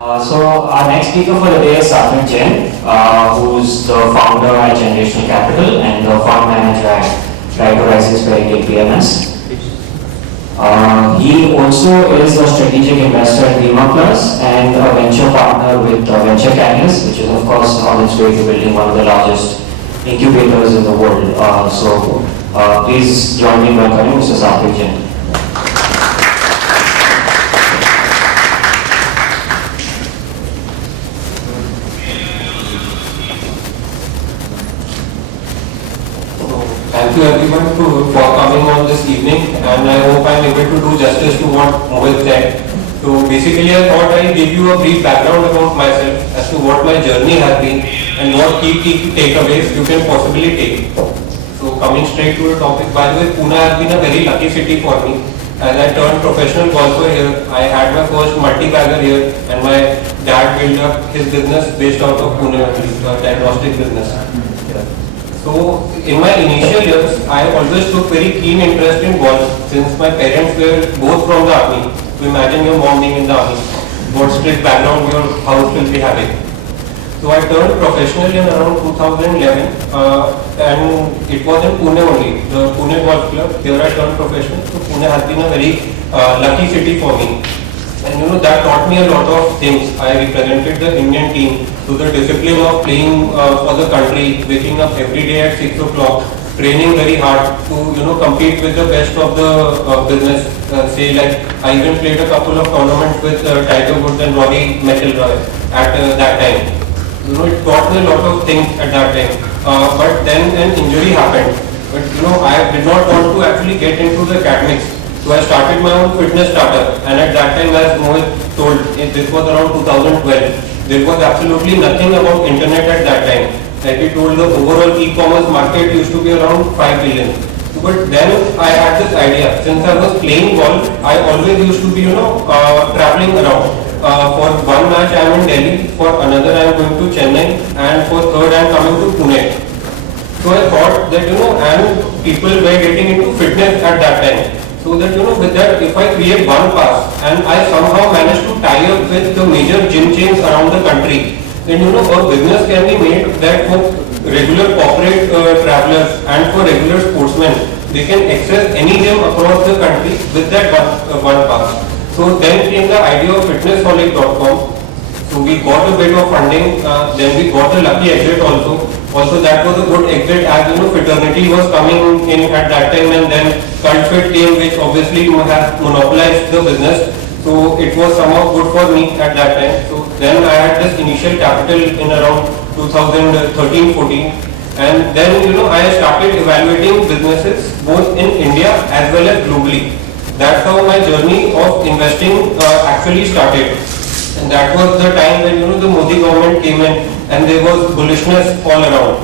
So our next speaker for the day is Satwik Jain, who's the founder at Generational Capital and the fund manager at Right Horizons Parental PMS. He also is a strategic investor in Bima Plus and a venture partner with Venture Catalyst, which is of course on its way to building one of the largest incubators in the world. Please join me in welcoming Mr. Satwik Jain. Thank you everyone for coming on this evening, and I hope I am able to do justice to what Mohit said. So basically I thought I'll give you a brief background about myself as to what my journey has been and what key takeaways you can possibly take. So coming straight to the topic, by the way, Pune has been a very lucky city for me. As I turned professional golfer here, I had my first multi-bagger here, and my dad built up his business based out of Pune, diagnostic business. So in my initial years, I always took very keen interest in golf since my parents were both from the army. So imagine your mom being in the army, what strict background your house will be having. So I turned professional in around 2011 and it was in Pune only, the Pune Golf Club. Here I turned professional. So Pune has been a very lucky city for me. And that taught me a lot of things. I represented the Indian team to the discipline of playing for the country, waking up every day at 6 o'clock, training very hard to compete with the best of the business. Say like I even played a couple of tournaments with Tiger Woods and Rory McIlroy at that time. It taught me a lot of things at that time. But then an injury happened. But I did not want to actually get into the academics. So I started my own fitness startup, and at that time, as Mohit told, this was around 2012. There was absolutely nothing about internet at that time. Like he told, the overall e-commerce market used to be around 5 billion. But then I had this idea. Since I was playing golf, I always used to be, traveling around. For one match I am in Delhi, for another I am going to Chennai, and for third I am coming to Pune. So I thought that, and people were getting into fitness at that time. So that with that, if I create one pass and I somehow manage to tie up with the major gym chains around the country, then a business can be made that for regular corporate travelers and for regular sportsmen, they can access any gym across the country with that one pass. So then came the idea of fitnessholic.com. So we got a bit of funding, then we got a lucky exit also. Also that was a good exit, as fraternity was coming in at that time, and then CultFit came, which obviously has monopolized the business. So it was somehow good for me at that time. So then I had this initial capital in around 2013-14, and then I started evaluating businesses both in India as well as globally. That's how my journey of investing actually started. And that was the time when the Modi government came in and there was bullishness all around.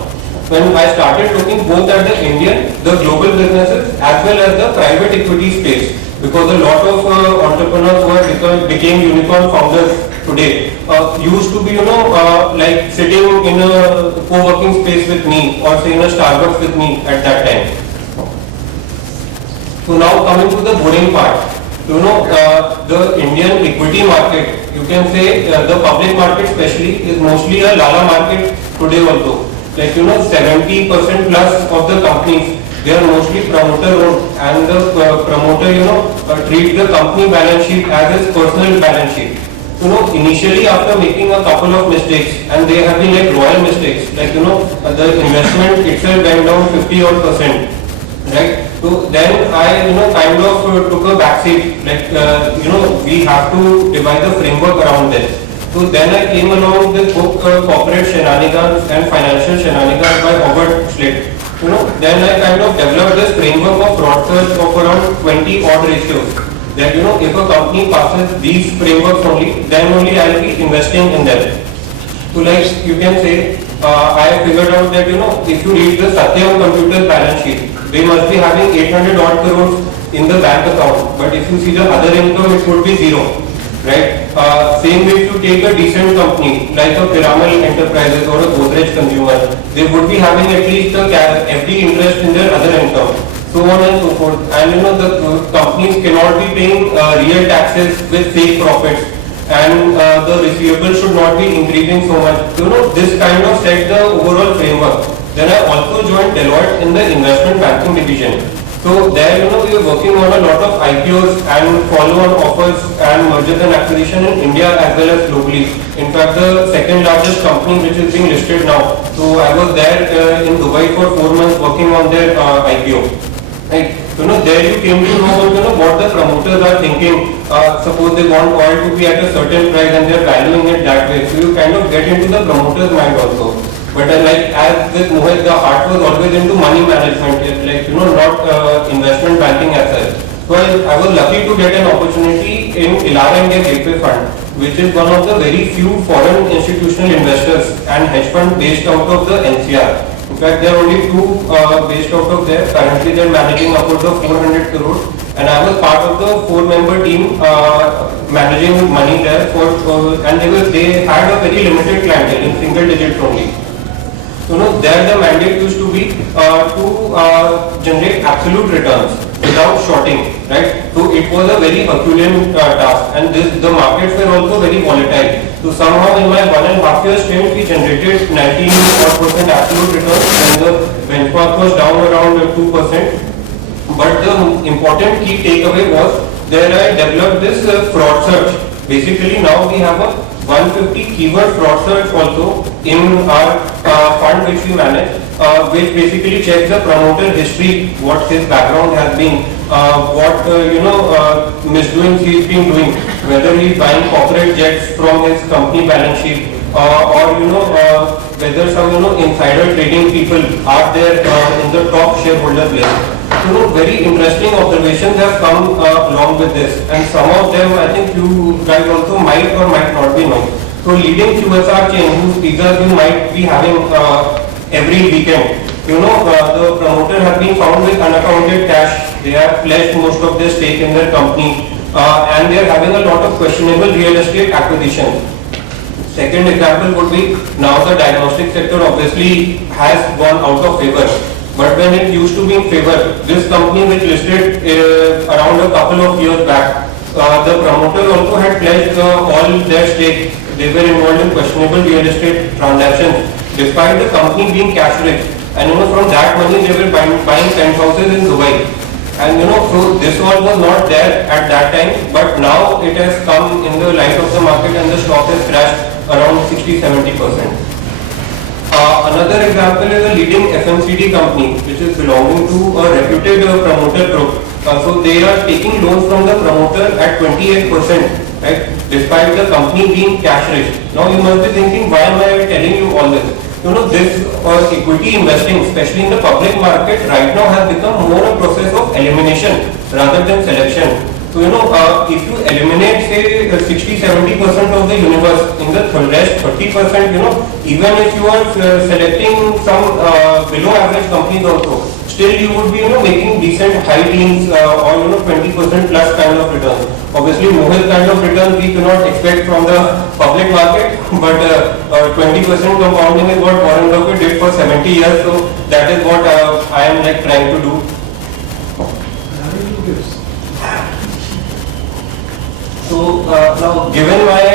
When I started looking both at the Indian, the global businesses as well as the private equity space, because a lot of entrepreneurs who became unicorn founders today used to be like sitting in a co-working space with me or say in a Starbucks with me at that time. So now coming to the boring part. The Indian equity market, you can say the public market especially, is mostly a lala market today also. Like 70% plus of the companies, they are mostly promoter owned, and the promoter treat the company balance sheet as his personal balance sheet. Initially after making a couple of mistakes, and they have been like royal mistakes, like the investment itself went down 50% odd, right? So then I kind of took a backseat, like we have to devise a framework around this. So then I came along with book Corporate Shenanigans and Financial Shenanigans by Robert Schlitt. Then I kind of developed this framework of fraudsters of around 20 odd ratios. That if a company passes these frameworks only, then only I will be investing in them. So like you can say, I have figured out that if you read the Satyam Computer balance sheet, they must be having 800 odd crores in the bank account, but if you see the other income, it would be zero, right? Same way if you take a decent company like a Piramal Enterprises or a Godrej Consumer, they would be having at least a FD interest in their other income, so on and so forth. And the companies cannot be paying real taxes with fake profits. and the receivables should not be increasing so much. This kind of set the overall framework. Then I also joined Deloitte in the investment banking division. So there, we are working on a lot of IPOs and follow-on offers and mergers and acquisition in India as well as globally. In fact, the second largest company which is being listed now. So I was there in Dubai for 4 months working on their IPO. Right. There you came to know, what the promoters are thinking. Suppose they want oil to be at a certain price and they are valuing it that way. So you kind of get into the promoter's mind also. But like as with Mohit, the heart was always into money management, not investment banking as such. So I was lucky to get an opportunity in Elara India Gateway Fund, which is one of the very few foreign institutional investors and hedge fund based out of the NCR. In fact, there are only two based out of there. Currently, they are managing upwards of 400 crores. And I was part of the 4-member team managing money there. And they had a very limited clientele in single digits only. There the mandate used to be to generate absolute returns without shorting, right? So it was a very Herculean task, and the markets were also very volatile. So somehow in my 1.5 year stint, we generated 19% absolute returns, and the benchmark was down around 2%. But the important key takeaway was there I developed this fraud search. Basically now we have a 150 keyword fraud search also in our fund which we manage, which basically checks the promoter history, what his background has been, what misdoings he's been doing, whether he's buying corporate jets from his company balance sheet, or whether some insider trading people are there in the top shareholders list. Very interesting observations have come along with this, and some of them I think you guys also might or might not be knowing. So leading QSR chain whose pizzas you might be having every weekend, the promoter has been found with unaccounted cash. They have pledged most of their stake in their company, and they are having a lot of questionable real estate acquisitions. Second example would be now the diagnostic sector obviously has gone out of favor. But when it used to be in favor, this company which listed around a couple of years back, the promoters also had pledged all their stake. They were involved in questionable real estate transactions, despite the company being cash rich. And from that money they were buying penthouses in Dubai. And so this all was not there at that time, but now it has come in the light of the market and the stock has crashed around 60-70%. Another example is a leading FMCG company which is belonging to a reputed promoter group. So they are taking loans from the promoter at 28%, right? Despite the company being cash rich. Now you must be thinking, why am I telling you all this? This equity investing, especially in the public market, right now has become more a process of elimination rather than selection. So if you eliminate say 60-70% of the universe, in the rest 30%, even if you are selecting some below average companies also, still you would be making decent high teens or 20% plus kind of returns. Obviously Mohit kind of returns we cannot expect from the public market, but 20% compounding is what Warren Buffett did for 70 years. So that is what I am trying to do. So now, given my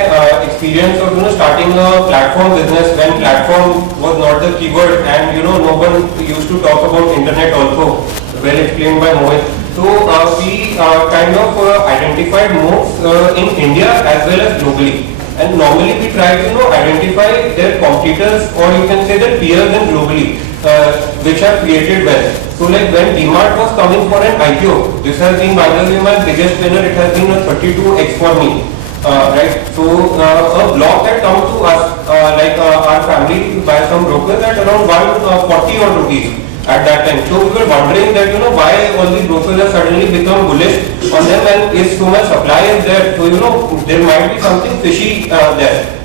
experience of starting a platform business when platform was not the keyword, and no one used to talk about internet also, well explained by Mohit. So we kind of identified modes in India as well as globally, and normally we try to identify their competitors, or you can say their peers in globally, which have created wealth. So when DMart was coming for an IPO, this has been by the way my biggest winner. It has been a 32x for me, right? So a block had come to us, our family by some brokers at around 140 odd rupees at that time. So we were wondering that why all these brokers have suddenly become bullish on them, and if so much supply is there, so there might be something fishy there.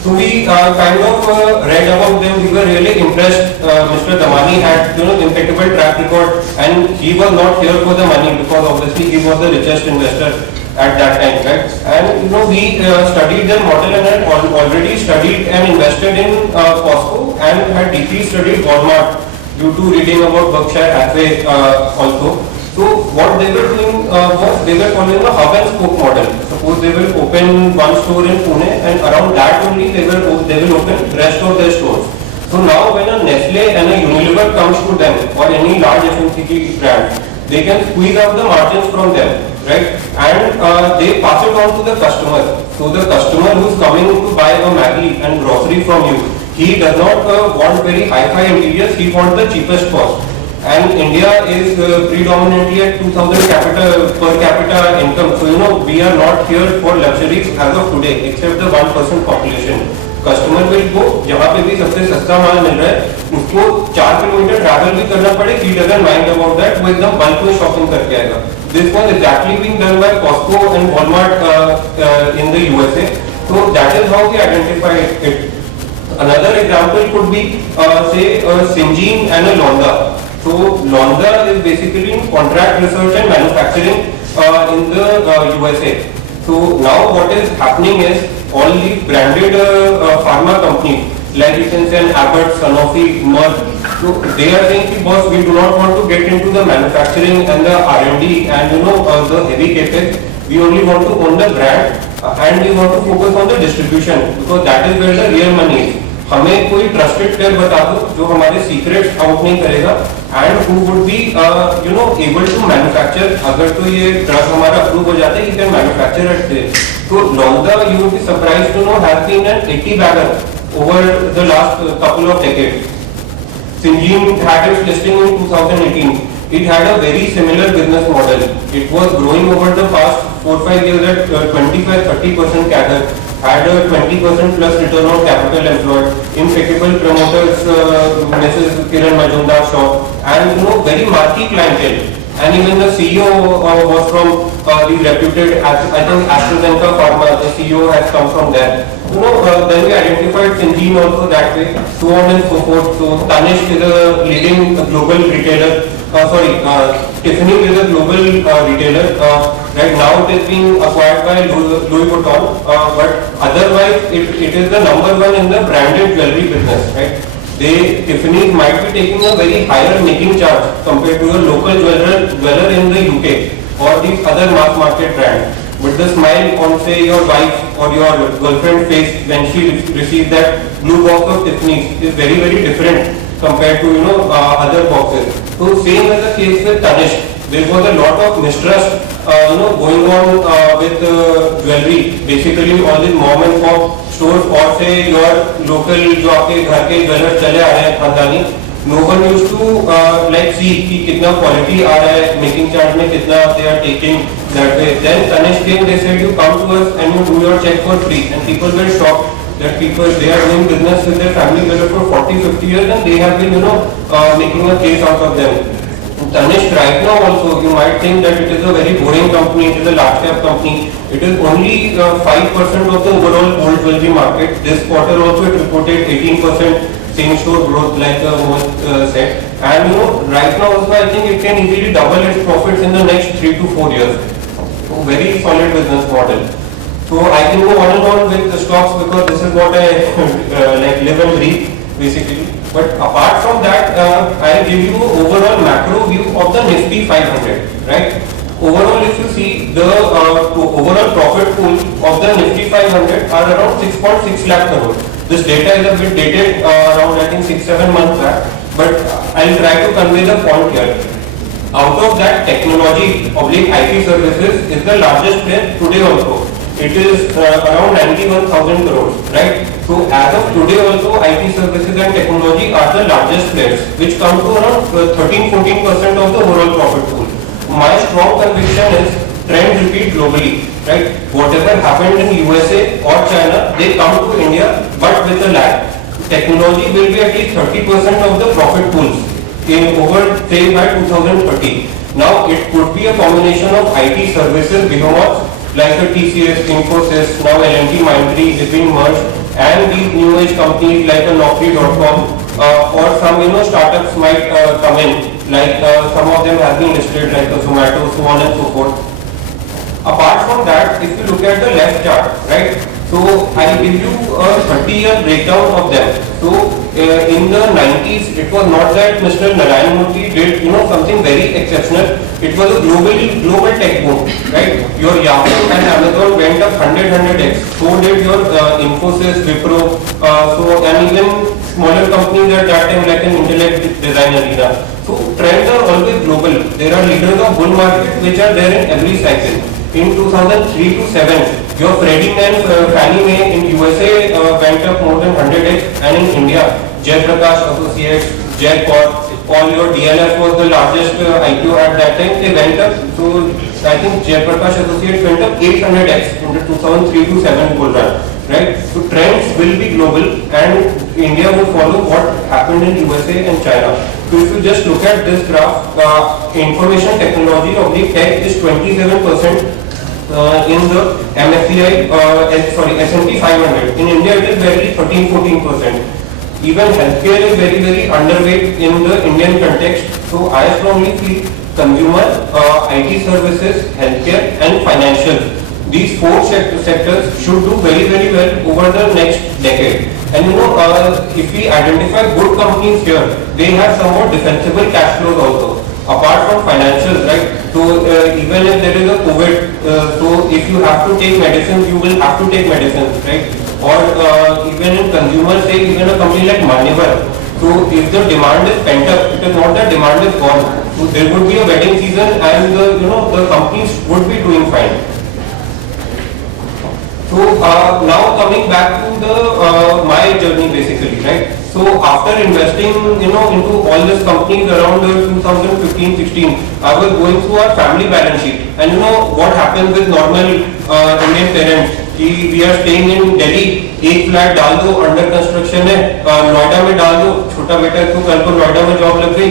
So we kind of read about them. We were really impressed. Mr. Damani had impeccable track record, and he was not here for the money because obviously he was the richest investor at that time, right? And we studied their model and had already studied and invested in Costco and had deeply studied Walmart due to reading about Berkshire Hathaway also. So what they were doing was they were following a hub and spoke model. Suppose they will open one store in Pune and around that only they will open rest of their stores. So now when a Nestle and a Unilever comes to them or any large FMCG brand, they can squeeze out the margins from them, right? And they pass it on to the customer. So the customer who is coming to buy a Maggi and grocery from you, he does not want very high-fi interiors, he wants the cheapest cost. And India is predominantly at 2000 per capita income. So we are not here for luxuries as of today, except the 1% population. Customer will go जहाँ पे भी सबसे सस्ता माल मिल रहा है उसको 4 kilometre travel भी करना पड़े, he doesn't mind about that, वो एकदम बल्क में शॉपिंग करके आएगा. This was exactly being done by Costco and Walmart in the USA. So that is how we identify it. Another example could be say a Syngene and a Lonza. So Lonza is basically in contract research and manufacturing in the USA. So now what is happening is all the branded pharma companies, like you can say an Abbott, Sanofi, Merck, so they are saying, boss, we do not want to get into the manufacturing and the R&D and the heavy capex. We only want to own the brand and we want to focus on the distribution because that is where the real money is. हमें कोई trusted player बता दो जो हमारे secrets out नहीं करेगा and who would be able to manufacture. अगर तो ये ड्रग हमारा अप्रूव हो जाता है you can manufacture it there. So Lonza, you would be surprised to know, has been an 80 bagger over the last couple of decades. Syngene had its listing in 2018. It had a very similar business model. It was growing over the past 4-5 years at 25-30% CAGR, had a 20% plus return on capital employed, impeccable promoters, Mrs. Kiran Majumdar shop, and very marquee clientele. And even the CEO was from the reputed, I think AstraZeneca Pharma, the CEO has come from there. Then we identified Syngene also that way, so on and so forth. So Tanishq is a leading global retailer, Tiffany is a global retailer. Right now it is being acquired by Louis Vuitton, but otherwise it is the number one in the branded jewelry business, right? Tiffany might be taking a very higher making charge compared to a local jeweler in the UK or these other mass market brands. But the smile on say your wife or your girlfriend's face when she receives that blue box of Tiffany's is very very different compared to other boxes. So same as the case with Tanishq. There was a lot of mistrust going on with jewelry. Basically all these mom and pop stores or say your local जो आपके घर के jewellers चले आ रहे हैं खानदानी, no one used to like see कि कितना quality आ रहा है, making charge में कितना they are taking that way. Then Tanishq came, they said you come to us and you do your check for free, and people were shocked that people they are doing business with their family jeweler for 40-50 years and they have been making a case out of them. Tanishq right now also, you might think that it is a very boring company, it is a large cap company. It is only 5% of the overall gold jewelry market. This quarter also it reported 18% same store growth like Mohit said. And right now also I think it can easily double its profits in the next 3 to 4 years. So very solid business model. So I can go on and on with the stocks because this is what I like live and breathe basically. But apart from that, I'll give you overall macro view of the Nifty 500, right? Overall, if you see the overall profit pool of the Nifty 500 are around 6.6 lakh crore. This data is a bit dated around I think 6-7 months back, but I'll try to convey the point here. Out of that, technology IT services is the largest player today also. It is around 91,000 crores, right? So as of today also, IT services and technology are the largest players, which come to around 13-14% of the overall profit pool. My strong conviction is trends repeat globally, right? Whatever happened in USA or China, they come to India, but with a lag. Technology will be at least 30% of the profit pools in over say by 2030. Now it could be a combination of IT services behemoths like the TCS, Infosys, now L&T Mindtree is being merged, and these new age companies like a Naukri.com or some startups might come in, like some of them have been listed like the Zomato, so on and so forth. Apart from that, if you look at the left chart, right, So I'll give you a 30-year breakdown of them. So in the 90s, it was not that Mr. Narayan Murthy did something very exceptional. It was a global tech boom, right? Your Yahoo and Amazon went up 100x. So did your Infosys, Wipro, and even smaller companies at that time like an Intellect Design Arena. So trends are always global. There are leaders of bull market which are there in every cycle. In 2003 to 7, your Freddie and Fannie Mae in USA went up more than 100x, and in India, Jay Prakash Associates, Jay Corp, all your DLF was the largest IPO at that time. They went up. So I think Jay Prakash Associates went up 800x in the 2003 to 7 bull run. Right? So trends will be global, and India will follow what happened in USA and China. So if you just look at this graph, information technology of the tech is 27%. In the MSCI, S&P 500. In India, it is barely 13-14%. Even healthcare is very underweight in the Indian context. So I strongly feel consumer, IT services, healthcare, and financial. These four sectors should do very well over the next decade. And if we identify good companies here, they have somewhat defensible cash flows also. Apart from financials, right? So even if there is a COVID, so if you have to take medicines, you will have to take medicines, right? Or even in consumer, say even a company like Manyavar. So if the demand is pent up, it is not that demand is gone. So there would be a wedding season, and the companies would be doing fine. So now coming back to the my journey basically, right? So after investing, into all these companies around 2015-16, I was going through our family balance sheet, and what happens with normal Indian parents? We are staying in Delhi, एक flat डाल दो, under construction है, नोएडा में डाल दो, छोटा बेटा तो कल को नोएडा में जॉब लग गई,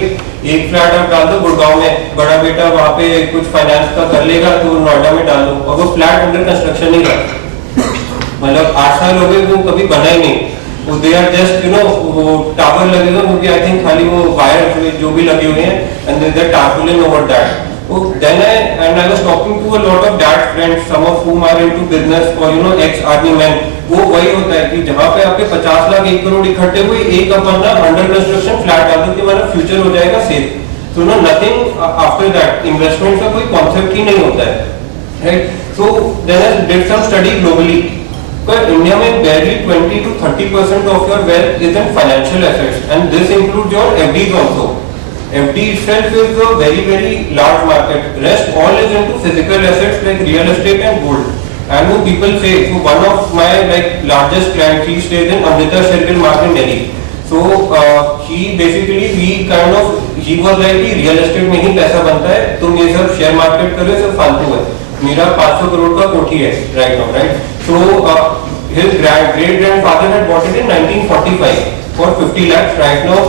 एक फ्लैट आप डाल दो गुड़गांव में, बड़ा बेटा वहाँ पे कुछ फाइनेंस का कर लेगा तो नोएडा में डाल दो, और वो फ्लैट अंडर कंस्ट्रक्शन नहीं रहा, मतलब 8 साल हो गए वो कभी बना ही नहीं. They are just वो टावर लगेगा क्योंकि I think खाली वो वायर जो भी लगे हुए हैं, and they are tarpaulin over that. So then I was talking to a lot of dad friends, some of whom are into business or ex-army men. वो वही होता है कि जहाँ पे आपके 50 लाख 1 करोड़ इकट्ठे हुए, एक अपन ना अंडर कंस्ट्रक्शन फ्लैट डाल दो कि हमारा फ्यूचर हो जाएगा safe. So nothing after that. Investment का कोई कॉन्सेप्ट ही नहीं होता है, right? So then I did some study globally. But India में barely 20 to 30% of your wealth is in financial assets, and this includes your FDs also. FD itself is a very large market. Rest all is into physical assets like real estate and gold. And what people say, so one of my largest clients, he stays in Amrita Circle Market in Delhi. So he basically he was like कि real estate में ही पैसा बनता है, तुम ये सब share market करो, ये सब फालतू है. मेरा 500 करोड़ का कोठी है right now, right? So his great grandfather had bought it in 1945 for 50 lakhs. Right now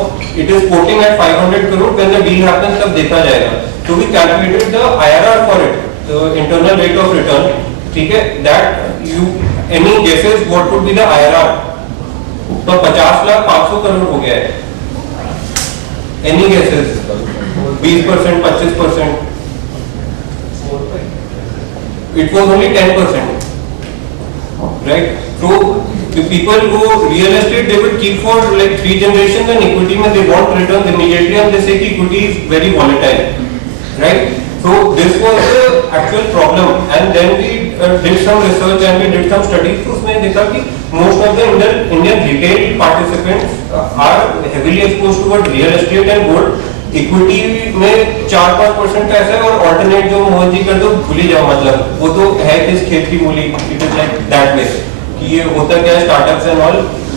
it is quoting at 500 crore. When the deal happens, तब देखा जाएगा. So we calculated the IRR for it, the internal rate of return. ठीक है? That any guesses what would be the IRR? तो 50 लाख 500 करोड़ हो गया है. Any guesses? 20%, 25%. It was only 10%, right? So the people who real estate, they would keep for like 3 generations, and equity mein they want returns immediately, and they say equity is very volatile, right? So this was the actual problem, and then we did some research and we did some studies. तो उसमें देखा कि most of the Indian retail participants are heavily exposed toward real estate and gold. Equity में 4-5% का ऐसा है, और alternate जो मोहन जी कर दो भूल ही जाओ, मतलब वो तो है किस खेत की मूली. It is like that way कि ये होता क्या है, startups and all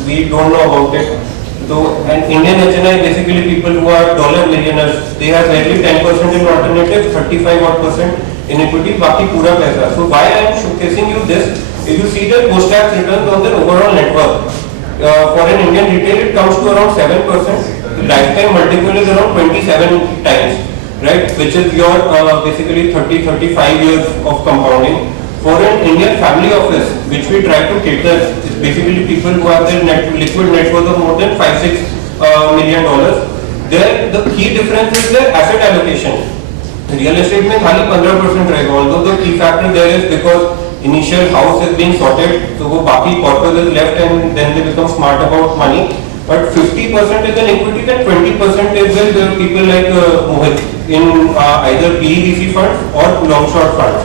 we don't know about it. तो and Indian HNI basically people who are dollar millionaires, they have barely 10% in alternative, 35% in equity, बाकी पूरा पैसा. So why I am showcasing you this, if you see the post-tax returns on their overall net worth, for an Indian retail it comes to around 7%. Lifetime multiple is around 27 times, right? Which is your basically 30-35 years of compounding. For an Indian family office, which we try to cater, is basically people who have their liquid net worth of more than $5-6 million. There, the key difference is their asset allocation. Real estate में खाली 15% रहेगा. Although the key factor there is because initial house is being sorted, so वो बाकी corpus is left and then they become smart about money. But 50% is in equity and 20% is with people like Mohit in either PEVC funds or long short funds.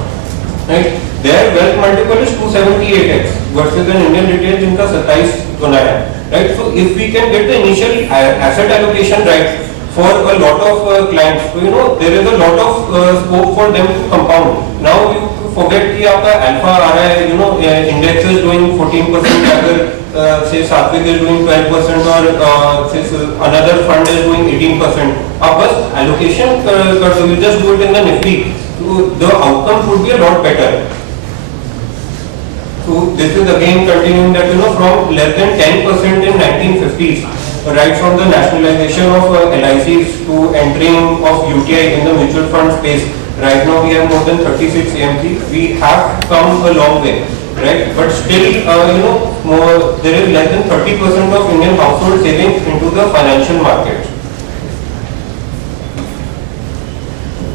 Right? Their wealth multiple is 278x versus an Indian retail जिनका 27 गुना है. Right? So if we can get the initial asset allocation right for a lot of clients, so there is a lot of scope for them to compound. Now you forget कि आपका alpha आ रहा है, index is doing 14%, अगर say Satwik is doing 12% or say another fund is doing 18%. आप बस allocation कर दो, you just do it in the Nifty, so the outcomes would be a lot better. So this is again continuing that from less than 10% in 1950s, right from the nationalization of LICs to entering of UTI in the mutual fund space. Right now we have more than 36 AMCs. We have come a long way, right? But still, there is less than 30% of Indian household savings into the financial markets.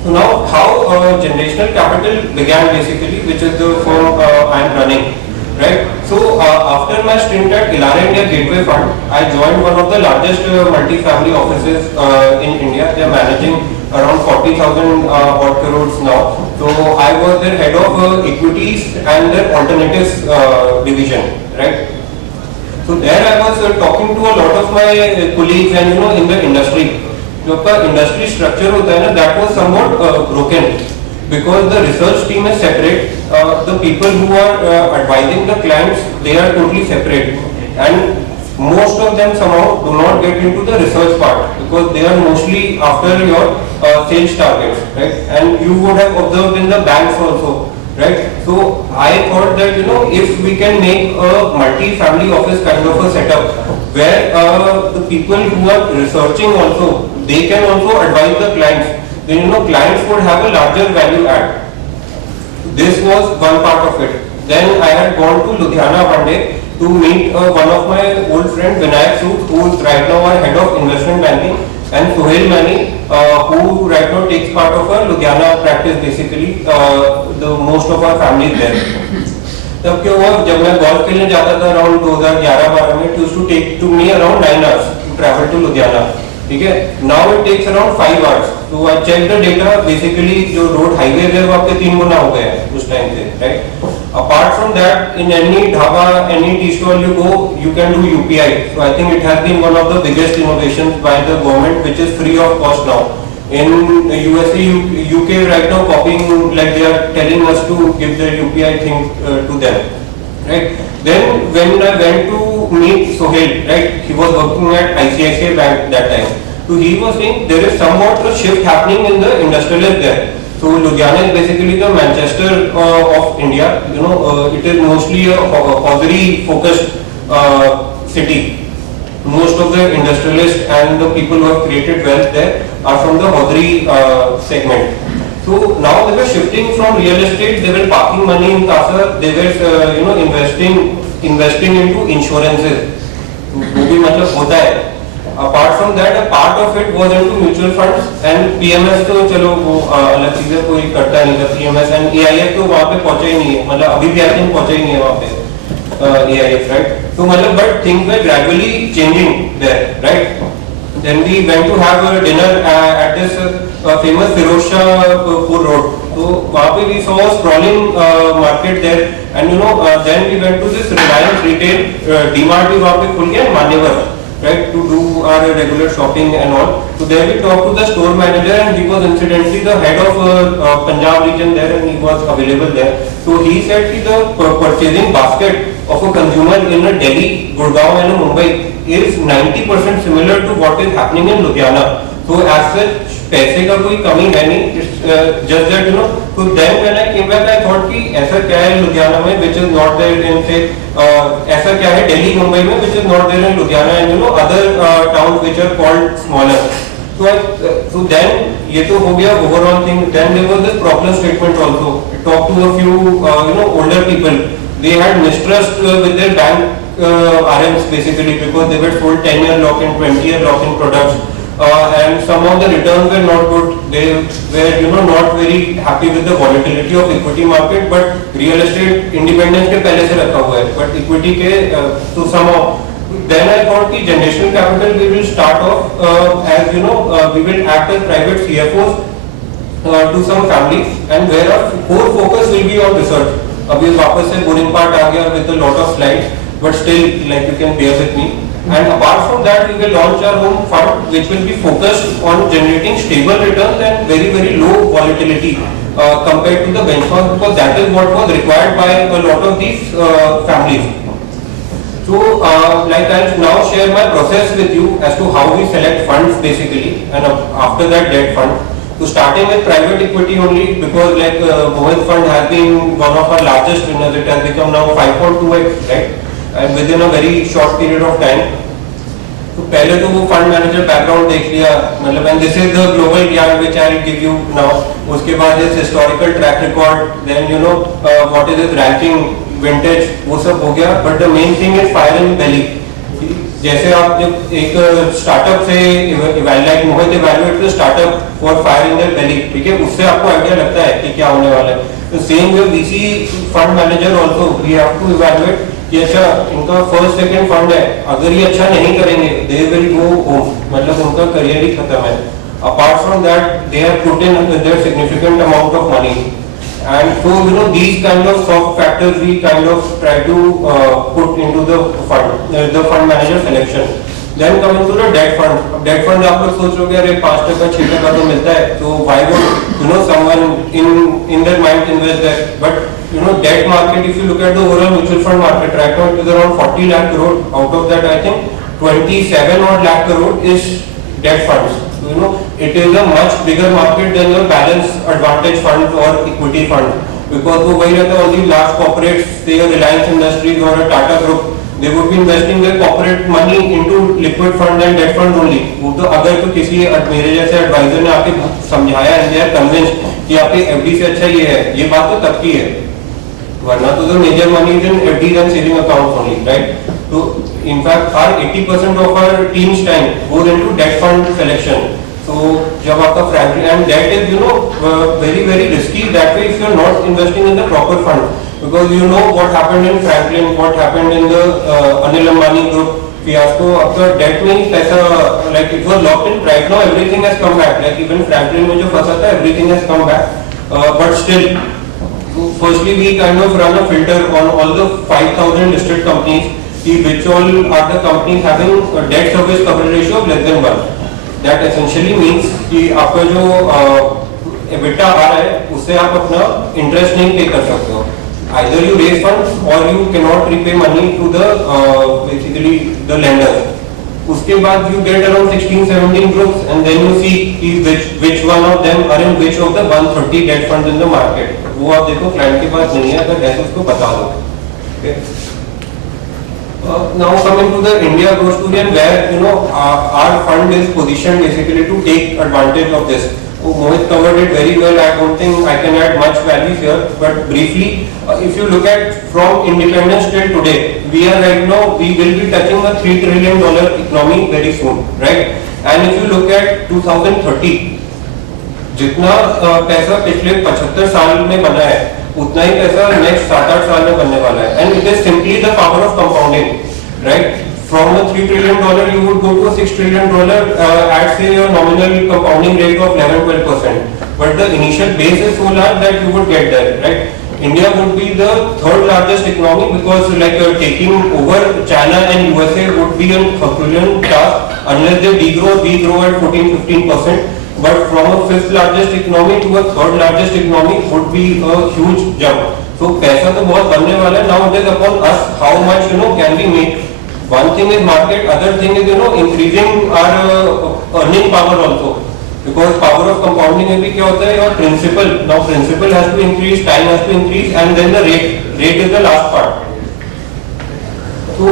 So now, how generational capital began basically, which is the firm I am running. Right. So after my stint at Elara India Gateway Fund, I joined one of the largest multi-family offices in India. They are managing around 40,000 odd crores now. So I was their head of equities and their alternatives division. Right. So there I was talking to a lot of my colleagues and in the industry. जो आपका industry structure होता है ना, that was somewhat broken. Because the research team is separate, the people who are advising the clients, they are totally separate, and most of them somehow do not get into the research part because they are mostly after your sales targets, right? And you would have observed in the banks also, right? So I thought that if we can make a multi-family office kind of a setup where the people who are researching also, they can also advise the clients. Then clients would have a larger value add. This was one part of it. Then I had gone to Ludhiana one day to meet one of my old friends, Vinayak Sood, who is right now our head of investment banking, and Sohail Mani, who right now takes part of our Ludhiana practice basically, the most of our families there. तब क्या हुआ, जब मैं golf खेलने जाता था around 2011-12 में, it used to take to me around 9 hours to travel to Ludhiana. ठीक है, now it takes around 5 hours. So I checked the data. Basically, जो road highways है वो आपके 3 गुना हो गए हैं उस टाइम से, right? Apart from that, in any dhaba, any tea stall you go, you can do UPI. So I think it has been one of the biggest innovations by the government, which is free of cost now. In USA, UK right now copying, like they are telling us to give the UPI thing to them, right? Then when I went to meet Sohail, right, he was working at ICICI Bank that time. So he was saying there is somewhat a shift happening in the industrialist there. So Ludhiana is basically the Manchester of India. It is mostly a hosiery focused city. Most of the industrialists and the people who have created wealth there are from the hosiery segment. So now they were shifting from real estate. They were parking money in Casa. They were investing into insurances. वो भी मतलब होता है. Apart from that, a part of it was into mutual funds and PMS तो चलो वो अलग चीजें कोई करता नहीं था. PMS and AIF तो वहाँ पे पहुँचा ही नहीं है. मतलब अभी भी आई थिंक पहुँचा ही नहीं है वहाँ पे. AIF, right? So मतलब but things were gradually changing there, right? Then we went to have a dinner at this famous Firozshahpur Road. So वहाँ पे we saw a sprawling market there, and then we went to this Reliance Retail DMart भी वहाँ पे खुल गया मान्यवर, right, to do our regular shopping and all. So there we talked to the store manager, and he was incidentally the head of Punjab region there, and he was available there. So he said that the purchasing basket of a consumer in a Delhi, Gurgaon and a Mumbai is 90% similar to what is happening in Ludhiana. So as such, पैसे का कोई कमी है नहीं. It's just that So then when I came back, I thought कि ऐसा क्या है लुधियाना में which is not there in say ऐसा क्या है दिल्ली मुंबई में which is not there in Ludhiana and other towns which are called smaller. So then ये तो हो गया overall thing. Then there was this problem statement also. I talked to a few older people. They had mistrust with their bank RMs basically because they were sold 10-year lock-in, 20-year lock-in products. and some of the returns were not good. They were not very happy with the volatility of equity market, but real estate independence के पहले से रखा हुआ है, but equity के to somehow. Then I thought कि generational capital we will start off as we will act as private CFOs to some families, and where our core focus will be on research. अभी वापस से boring part आ गया with a lot of slides, but still like you can bear with me. And apart from that, we will launch our own fund, which will be focused on generating stable returns and very very low volatility compared to the benchmark, because that is what was required by a lot of these families. So, like I'll now share my process with you as to how we select funds basically, and after that debt fund. So starting with private equity only, because like Mohit fund has been one of our largest winners. It has become now 5.2x, right? And within a very short period of time. तो पहले तो वो fund manager background देख लिया, मतलब and this is the global gyan which I will give you now. उसके बाद is historical track record, then what is is ranking, vintage, वो सब हो गया. But the main thing is fire in belly. जैसे आप जब एक स्टार्टअप से like Mohit evaluate the startup for fire in their belly, ठीक है, उससे आपको आइडिया लगता है कि क्या होने वाला है. तो same way VC fund manager also we have to evaluate कि अच्छा इनका फर्स्ट सेकंड फंड है, अगर ये अच्छा नहीं करेंगे दे विल गो होम, मतलब उनका करियर ही खत्म है. Apart from that they have put in their significant amount of money, and so these kind of soft factors we kind of try to put into the fund manager selection. Then coming to the debt fund. Debt fund आप लोग सोच रहे अरे 5% 6% तो मिलता है, तो why would someone in their mind invest there? But debt market, if you look at the overall mutual fund market right now, it is around 40 lakh crore. Out of that I think 27 odd lakh crore is debt funds. It is a much bigger market than your balanced advantage fund or equity fund, because वो वही रहता है, all these large corporates, say a Reliance Industries or a Tata Group, they would be investing their corporate money into liquid fund and debt fund only. वो तो अगर तो किसी मेरे जैसे एडवाइजर ने आके समझाया and they are convinced कि आपके FD से अच्छा ये है, ये बात तो तब की है, वरना तो major money is in FD and saving accounts only, right? So in fact our 80% of our team's time goes into debt fund selection. So जब आपका Franklin, and that is very very risky that way if you are not investing in the proper fund, because what happened in Franklin, what happened in the Anil Ambani group fiasco. आपका debt में ही पैसा like it was locked in. Right now everything has come back, like even Franklin में जो फंसा था everything has come back, but still firstly we kind of run a filter on all the 5,000 listed companies, which all are the companies having a debt service coverage ratio of less than 1. That essentially means कि आपका जो EBITDA आ रहा है उससे आप अपना interest नहीं पे कर सकते हो. Either you raise funds or you cannot repay money to the basically the lenders. उसके बाद you get around 16-17 groups and then you see which one of them are in which of the 130 debt funds in the market. वो आप देखो client के पास नहीं है, अगर है तो उसको बता दो. Okay. Now coming to the India growth story, and where our fund is positioned basically to take advantage of this. Mohit covered it very well. I don't think I can add much value here, but briefly, if you look at from independence till today, we are right now, we will be touching a $3 trillion economy very soon, right? And if you look at 2030, जितना पैसा पिछले 75 साल में बना है उतना ही पैसा next 7-8 साल में बनने वाला है. And it is simply the power of compounding, right? From a $3 trillion you would go to a $6 trillion at say a nominal compounding rate of 11-12%, but the initial base is so large that you would get there, right? India would be the third largest economy, because like taking over China and USA would be a Herculean task unless they degrow, we grow at 14-15%. But from a fifth largest economy to a third largest economy would be a huge jump. So पैसा तो बहुत बनने वाला है. Now it is upon us how much can we make. One thing is market, other thing is increasing our earning power also. Because power of compounding में भी क्या होता है, और principal. Now principal has to increase, time has to increase, and then the rate is the last part. So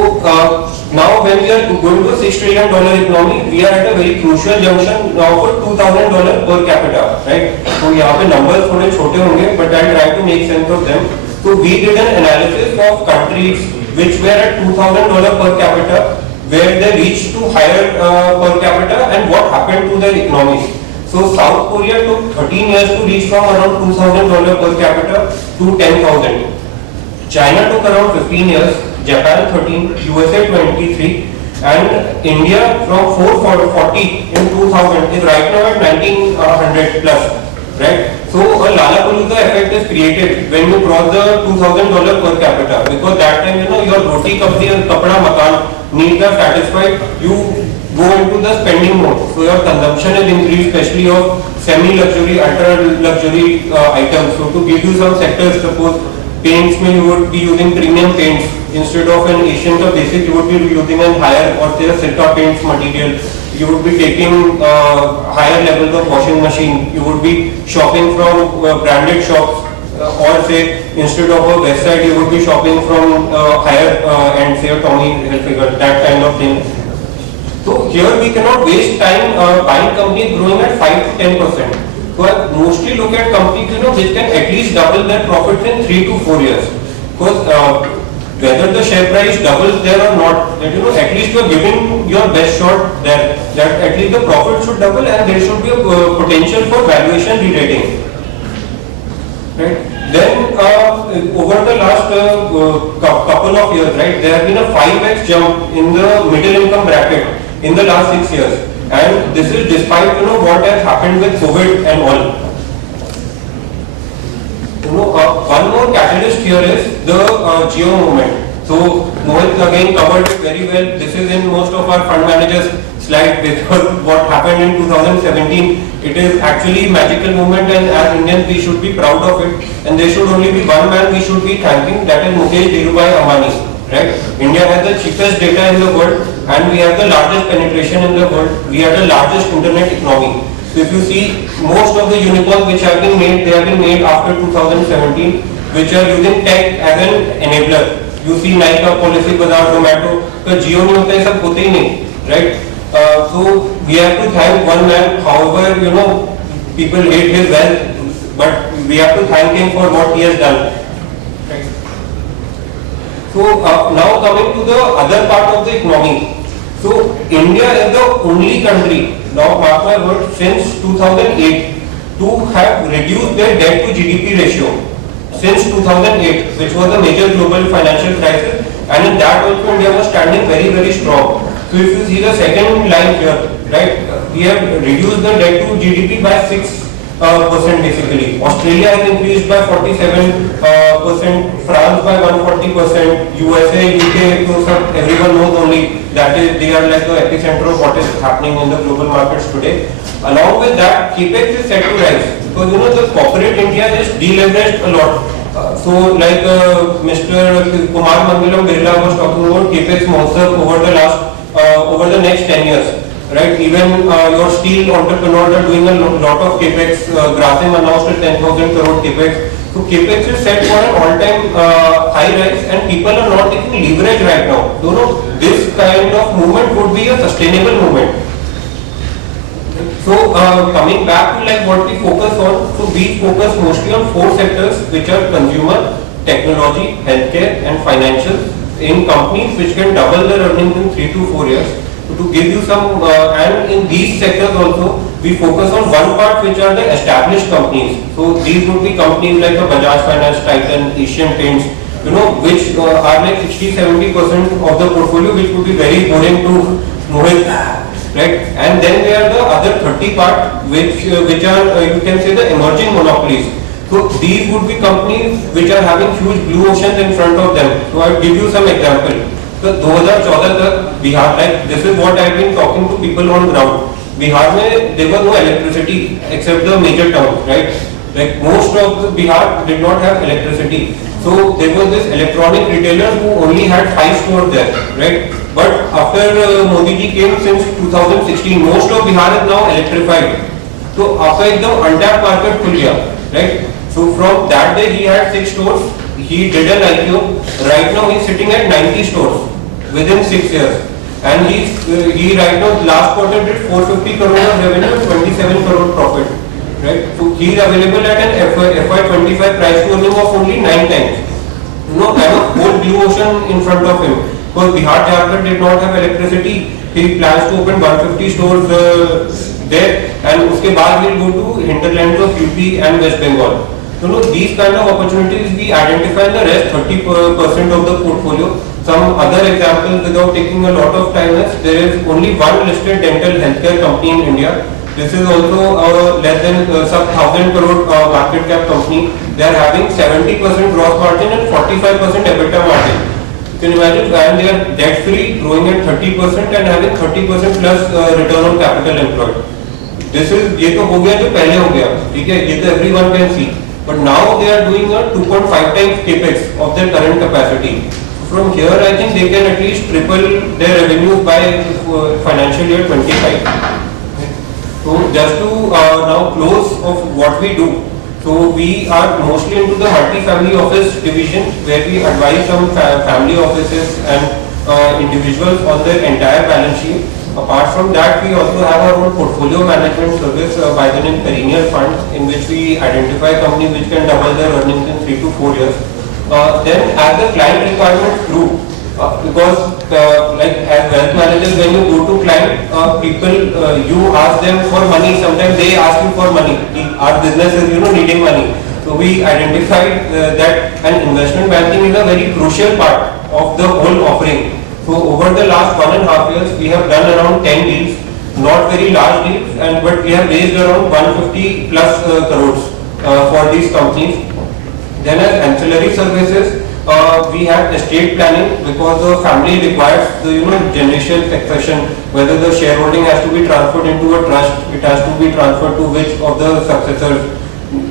now when we are going to a $6 trillion economy, we are at a very crucial junction now for $2,000 per capita, right? So यहाँ पे numbers थोड़े छोटे होंगे, but I try to make sense of them. So we did an analysis of countries which were at $2,000 per capita where they reached to higher per capita and what happened to their economies. So South Korea took 13 years to reach from around $2,000 per capita to 10,000. China took around 15 years, Japan 13, USA 23, and India from 440 in 2000 is right now at 1900 plus, right? So a Lollapalooza effect is created when you cross the $2,000 per capita, because that time your roti kapdi and kapda makan needs are satisfied, you go into the spending mode. So your consumption is increased, especially of semi-luxury, ultra-luxury items. So to give you some sectors, suppose paints, you would be using premium paints. Instead of an Asian Cup basic, you would be using a higher or say a Sita paints material. You would be taking higher levels of washing machine. You would be shopping from branded shops. Or say instead of a website, you would be shopping from higher end, say a Tommy Hilfiger, that kind of thing. So here we cannot waste time buying companies growing at 5 to 10%. So I mostly look at companies which can at least double their profits in 3 to 4 years. Because whether the share price doubles there or not, that at least you are giving your best shot there. That at least the profit should double and there should be a potential for valuation re-rating. Right? Then over the last couple of years, right, there has been a 5x jump in the middle income bracket in the last 6 years, and this is despite what has happened with COVID and all. One more catalyst here is the Jio movement. So Mohit again covered it very well. This is in most of our fund managers slide because what happened in 2017. It is actually magical movement, and as Indians we should be proud of it. And there should only be one man we should be thanking, that is Mukesh Dhirubhai Ambani. Right? India has the cheapest data in the world, and we have the largest penetration in the world. We are the largest internet economy. So if you see most of the unicorns which have been made, they have been made after 2017, which are using tech as an enabler. You see Nike, Policy Bazaar, Zomato, तो Jio नहीं होता है सब होते ही नहीं, right? So we have to thank one man. However, people hate his wealth, but we have to thank him for what he has done. Right? So now coming to the other part of the economy. So India is the only country, now mark my word, since 2008 to have reduced their debt to GDP ratio. Since 2008, which was a major global financial crisis, and in that also India was standing very, very strong. So if you see the second line here, right, we have reduced the debt to GDP by 6% basically. Australia has increased by 47%, France by 140%, USA, UK, so everyone knows only that is they are like the epicenter of what is happening in the global markets today. Along with that, capex is set to rise because the corporate India is deleveraged a lot. So like Mr. Kumar Mangalam Birla was talking about capex Mahotsav over the next 10 years. Right, even your steel entrepreneurs are doing a lot of capex. Grasim announced a 10,000 crore capex. So capex is set for an all-time high rise, and people are not taking leverage right now. This kind of movement would be a sustainable movement. So coming back to like what we focus on, so we focus mostly on 4 sectors, which are consumer, technology, healthcare, and financial, in companies which can double their earnings in 3 to 4 years. To give you some, and in these sectors also, we focus on one part which are the established companies. So these would be companies like the Bajaj Finance, Titan, Asian Paints, which are like 60-70% of the portfolio, which would be very boring to Mohit, right? And then there are the other 30 part, which are you can say the emerging monopolies. So these would be companies which are having huge blue oceans in front of them. So I will give you some example. So 2014 तक Bihar, like this is what I have been talking to people on ground. Bihar में there was no electricity except the major towns, right? Like most of the Bihar did not have electricity. So there was this electronic retailer who only had 5 stores there, right? But after Modi ji came since 2016, most of Bihar is now electrified. So after एकदम untapped market खुल गया, right? So from that day he had 6 stores. He did an IPO. Right now he's sitting at 90 stores within 6 years. And he right now last quarter did 450 crore of revenue and 27 crore profit. Right? So he is available at an FY25 price to earning of only 9 times. I have a whole blue ocean in front of him. Because Bihar Jharkhand did not have electricity. He plans to open 150 stores there, and uske baad we'll go to hinterlands of UP and West Bengal. So these kind of opportunities we identify in the rest 30% of the portfolio. Some other examples without taking a lot of time is there is only one listed dental healthcare company in India. This is also less than sub 1,000 crore market cap company. They are having 70% gross margin and 45% EBITDA margin. You can imagine, and they are debt free, growing at 30% and having 30% plus return on capital employed. This is ये तो हो गया जो पहले हो गया, ठीक है, ये तो everyone can see. But now they are doing a 2.5 times capex of their current capacity. From here, I think they can at least triple their revenues by financial year 25. So just to now close of what we do. So we are mostly into the multi-family office division, where we advise some family offices and individuals on their entire balance sheet. Apart from that, we also have our own portfolio management service by the name Perennial Fund, in which we identify companies which can double their earnings in 3 to 4 years. Then as the client requirements grew, because like as wealth managers, when you go to client, people, you ask them for money, sometimes they ask you for money. Our business is, needing money. So we identified that an investment banking is a very crucial part of the whole offering. So over the last 1.5 years, we have done around 10 deals, not very large deals, but we have raised around 150 plus crores for these companies. Then as ancillary services, we have estate planning, because the family requires the generational succession, whether the shareholding has to be transferred into a trust, it has to be transferred to which of the successors.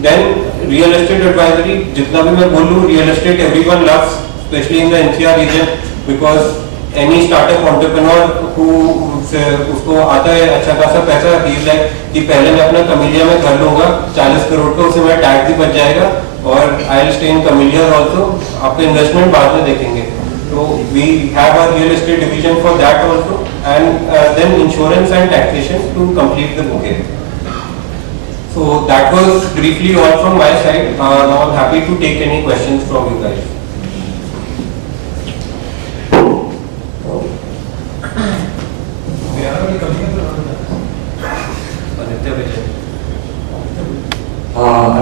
Then real estate advisory, jitna bhi main bolu, real estate everyone loves, especially in the NCR region, because any startup entrepreneur who उसको आता है अच्छा खासा पैसा, he is like कि पहले मैं अपना कमिलिया में कर लूँगा 40 करोड़ का, उससे मेरा टैक्स भी बच जाएगा और I'll stay in कमिलिया also, आपके इन्वेस्टमेंट बाद में देखेंगे. So we have a real estate division for that also, and then insurance and taxation to complete the bouquet. So that was briefly all from my side. Now I'm happy to take any questions from you guys.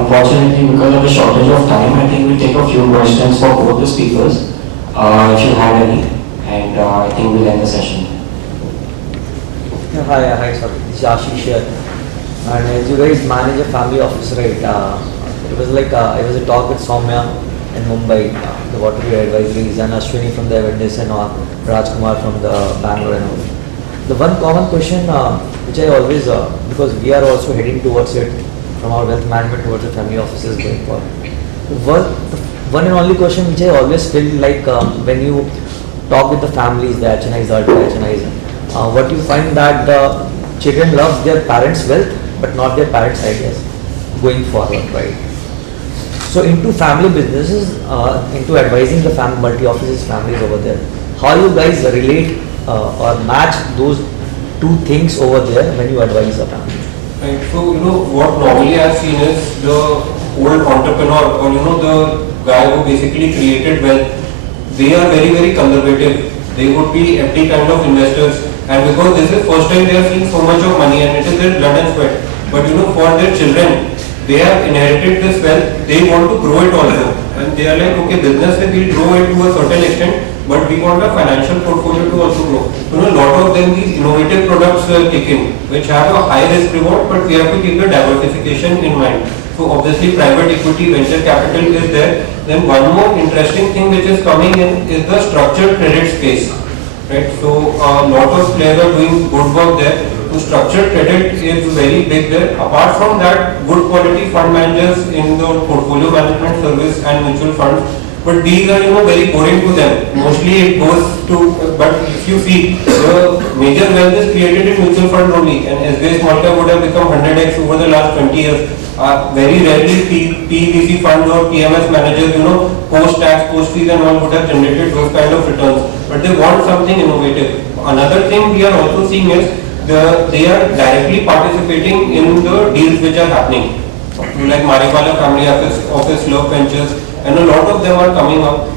Unfortunately, because of the shortage of time, I think we'll take a few questions for both the speakers, if you have any, and I think we'll end the session. Hi, sir. This is Ashish here. And as you guys manage a family office, right? It was like it was a talk with Soumya in Mumbai, the water advisories, and Ashwini from the Awareness, and Rajkumar from the Bangalore and all. The one common question which I always, because we are also heading towards it, from our wealth management towards the family offices going forward. One and only question which I always feel like when you talk with the families, the HNIs, the ultra HNIs, what you find that the children love their parents' wealth but not their parents' ideas going forward, right? So into family businesses, into advising the multi-offices families over there, how you guys relate or match those two things over there when you advise a family? Right. So what normally I've seen is the old entrepreneur, or the guy who basically created wealth, they are very, very conservative. They would be FD kind of investors, and because this is first time they are seeing so much of money and it is their blood and sweat. But for their children, they have inherited this wealth, they want to grow it also, and they are like, okay, business will grow it to a certain extent, but we want a financial portfolio to also grow. A lot of them, these innovative products kick in, which have a high risk reward, but we have to keep the diversification in mind. So obviously private equity, venture capital is there. Then one more interesting thing which is coming in is the structured credit space. Right? So a lot of players are doing good work there. So structured credit is very big there. Apart from that, good quality fund managers in the portfolio management service and mutual funds. But these are very boring to them. Mostly it goes to, but if you see, the major wealth is created in mutual funds only, and SBI Small Cap would have become 100x over the last 20 years. Very rarely PVC funds or PMS managers, post-tax, post-fees and all would have generated those kind of returns. But they want something innovative. Another thing we are also seeing is they are directly participating in the deals which are happening. Like Mariwala Family Office, Love Ventures, and a lot of them are coming up.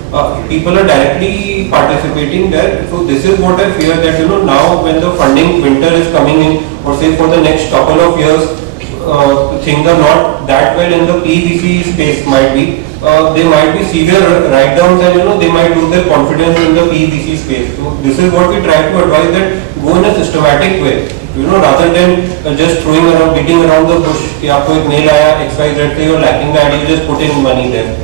people are directly participating there. So this is what I fear, that now when the funding winter is coming in, or say for the next couple of years, things are not that well in the PVC space might be. There might be severe write-downs, and they might lose their confidence in the PVC space. So this is what we try to advise, that go in a systematic way. Rather than just throwing around, beating around the bush, कि आपको एक mail आया XYZ से, you're lacking the idea, you just put in money there.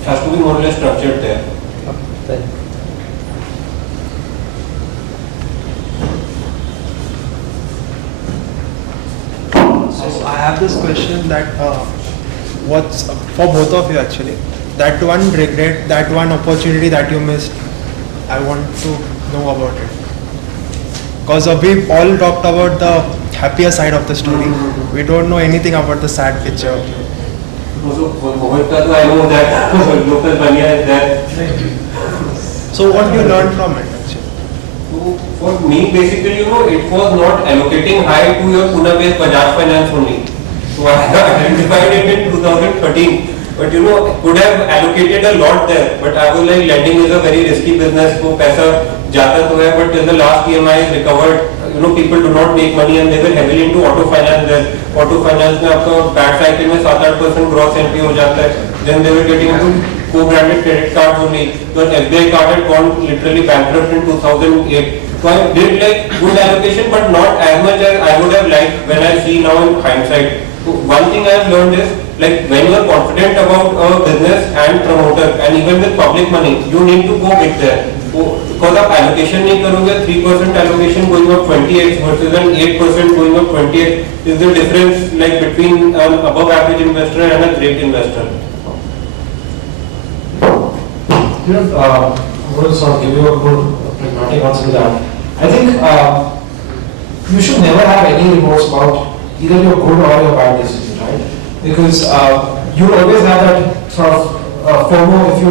It has to be more or less structured there. So I have this question that what's for both of you actually. That one regret, that one opportunity that you missed, I want to know about it. Because we all talked about the happier side of the story. We don't know anything about the sad picture. Also, for Mohit, I know that local Banya is there. So what you learned from it actually? So for me, basically, it was not allocating high to your Pune-based Bajaj Finance only. So I identified it in 2013. But could have allocated a lot there. But I was like, lending is a very risky business. So paisa jata to hai, but till the last EMI is recovered, people do not make money, and they were heavily into auto finance there. Auto finance में आपका bad cycle में 7-8% gross NPA हो जाता है. Then they were getting into co-branded credit cards only. Your SBI card had gone literally bankrupt in 2008. So I did like good allocation, but not as much as I would have liked when I see now in hindsight. So one thing I have learned is, like, when you are confident about a business and promoter, and even with public money, you need to go big there. So, because आप allocation नहीं करोगे, 3% allocation going up 20x versus an 8% going up 20x is the difference, like, between an above average investor and a great investor. I'm going to sort of give you a good pragmatic answer to that. I think you should never have any remorse about either your good or your bad decisions, right? Because you always have that sort of FOMO. If you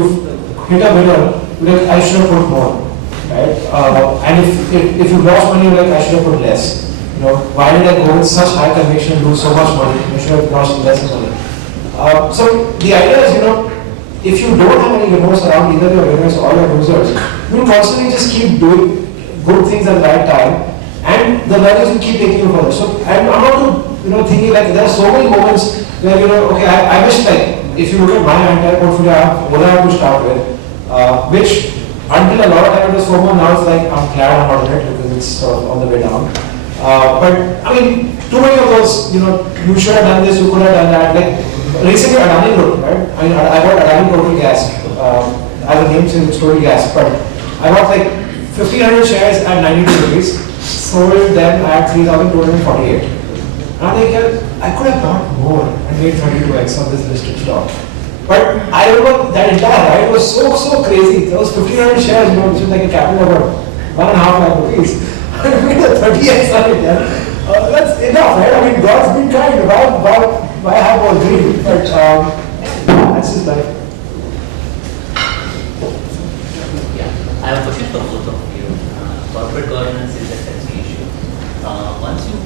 hit a winner, you're like, I should have put more, right? And if you lost money, you're like, I should have put less. Why did I go with such high conviction and lose so much money? I should have lost less money. So the idea is, if you don't have any remorse around either your winners or your losers, you constantly just keep doing good things at the right time, and the learnings will keep taking you further. So I'm not thinking like there are so many moments where okay, I wish, like, if you look at my entire portfolio, I have Ola to start with, which until a lot of time it was FOMO, now it's like I'm glad I'm out of it because it's sort of on the way down. But I mean, too many of those, you should have done this, you could have done that. Like recently Adani Group, right? I mean, I bought Adani Total Gas, as a name says, it's Total Gas, but I bought like 1,500 shares at 92 rupees, sold them at 3,248. And I think I could have bought more and made 32x on this listed stock. But I remember that entire ride was so crazy. There was 1,500 shares, which was like a capital of about 1.5 lakh rupees. I made a 30x on it. That's enough, right? I mean, God's been kind. Why have more greed? But that's his life. I have a question for both of you. Corporate governance is a touchy issue. Once you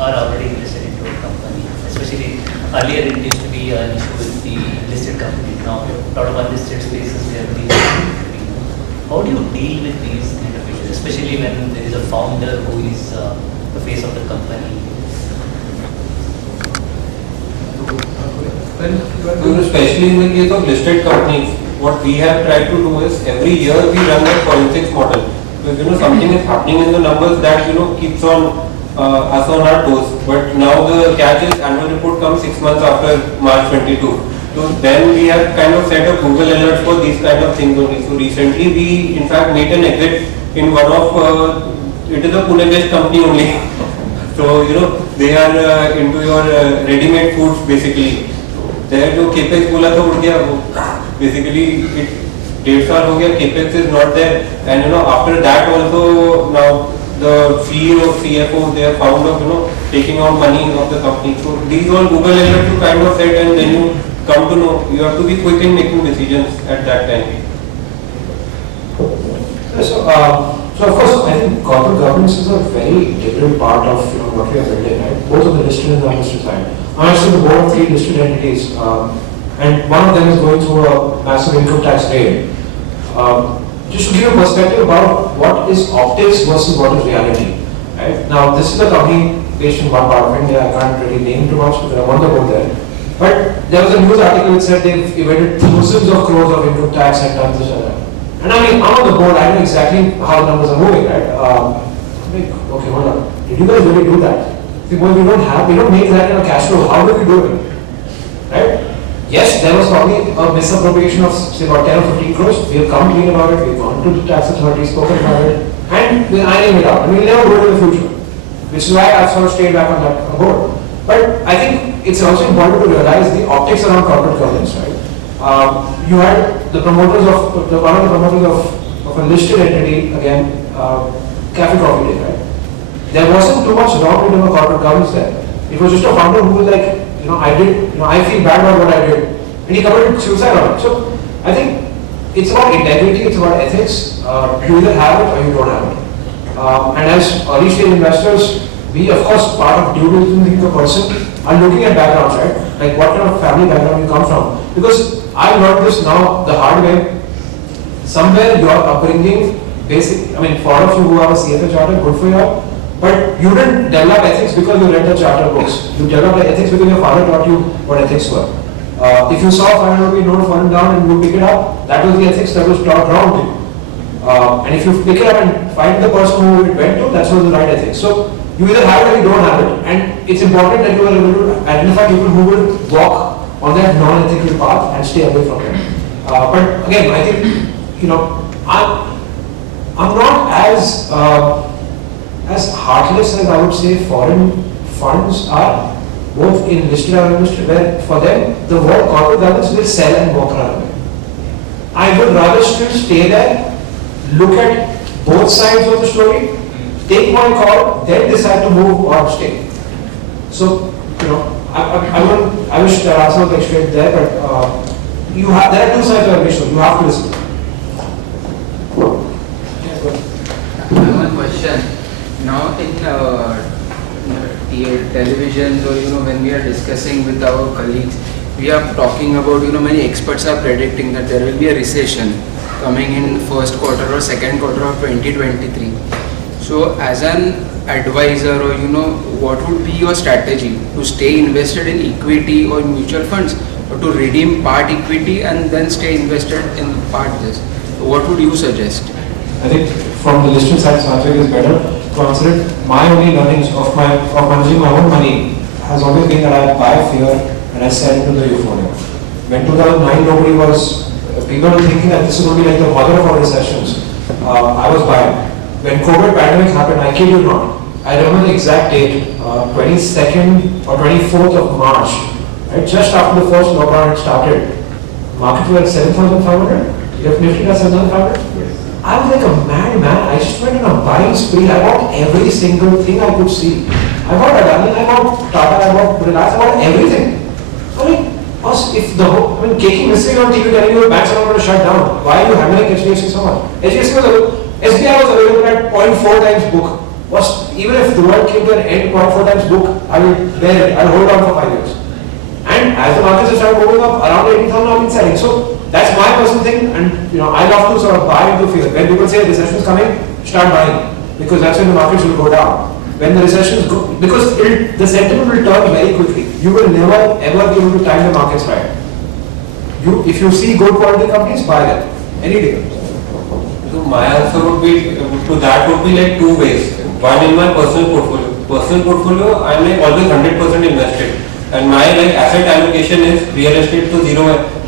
are already invested into a company, especially earlier it used to be an issue with the listed companies. Now, a lot of unlisted spaces we are dealing with. How do you deal with these kind of issues, especially when there is a founder who is the face of the company? Well, especially in the case of listed companies, what we have tried to do is every year we run a forensics model. Because something is happening in the numbers that keeps on us on our toes. But now the catch is annual report comes 6 months after March 22. So then we have kind of set up Google alerts for these kind of things only. So recently we in fact made an exit in one of it is a Pune-based company only. So they are into your ready-made foods basically. There जो capex बोला था उड़ गया वो basically it 1.5 साल हो गया, capex is not there, and after that also now the CEO, CFO, they are found of taking out money of the company. So these all Google alerts you kind of set, and then you come to know you have to be quick in making decisions at that time. So of course, I think corporate governance is a very integral part of what we are building, right? Both on the listed and the unlisted side. I'm actually the board of 3 listed entities, and one of them is going through a massive income tax raid. Just to give you a perspective about what is optics versus what is reality. Right? Now, this is a company based in one part of India. I can't really name too much because I want to go there. But there was a news article which said they've evaded thousands of crores of income tax and done this and that. And I mean, I'm on the board, I know exactly how the numbers are moving, right? I'm like, okay, hold on. Did you guys really do that? Because we don't make that kind of cash flow. How do we do it? Right? Yes, there was probably a misappropriation of say about 10 or 15 crores. We have come clean about it. We've gone to the tax authorities, spoken about it, and we're ironing it out. And we'll never do it in the future. Which is why I've sort of stayed back on that board. But I think it's also important to realize the optics around corporate governance, right? You had the promoters of one of the promoters of a listed entity again, Cafe Coffee Day, right? There wasn't too much wrong with corporate governance there. It was just a founder who was like, I feel bad about what I did, and he committed suicide on it. So I think it's about integrity, it's about ethics. You either have it or you don't have it. And as early stage investors, we of course part of due diligence of a person are looking at backgrounds, right? Like what kind of family background you come from. Because I learned this now the hard way. Somewhere your upbringing, for all of you who have a CFA charter, good for you. But you didn't develop ethics because you read the charter books. You developed ethics because your father taught you what ethics were. If you saw 500 rupee note falling down and you pick it up, that was the ethics that was taught wrong to you. And if you pick it up and find the person who it went to, that's what the right ethics. So you either have it or you don't have it. And it's important that you are able to identify people who will walk on that non-ethical path and stay away from them. But again, I think, I'm not as heartless as I would say foreign funds are, both in listed and unlisted, where for them the word corporate governance will sell and walk around. I would rather still stay there, look at both sides of the story, take one call, then decide to move or stay. So, I wish the answer was straight there, but there are two sides of every story. You have to listen. One question. Now in televisions or when we are discussing with our colleagues, we are talking about many experts are predicting that there will be a recession coming in first quarter or second quarter of 2023. So as an advisor or what would be your strategy to stay invested in equity or mutual funds, or to redeem part equity and then stay invested in part this? What would you suggest? I think from the listed side, Satwik is better to answer it. My only learnings of managing my own money has always been that I buy fear and I sell into the euphoria. When 2009 nobody was, people were thinking that this is going to be like the mother of all recessions. I was buying. When COVID pandemic happened, I kid you not, I remember the exact date, 22nd or 24th of March, right? Just after the first lockdown had started, market was at 7,500. You have Nifty at 7,500. I was like a madman. I just went on a buying spree. I bought every single thing I could see. I bought Adani, I bought Tata, I bought Reliance, I bought everything. I mean, Keki missing on TV telling you banks are not going to shut down. Why are you handling HDFC so much? SBI was available at 0.4 times book. Even if the world came to an end, 0.4 times book, I will bear it. I will hold on for 5 years. And as the markets have started moving up, around 80,000 I've been selling. So that's my personal thing, and I love to sort of buy into fear. When people say a recession is coming, start buying, because that's when the markets will go down. When the recession is good, because the sentiment will turn very quickly. You will never ever be able to time the markets right. If you see good quality companies, buy them any day. So my answer would be like two ways. One, in my personal portfolio, I'm like always 100% invested, and my asset allocation is real estate to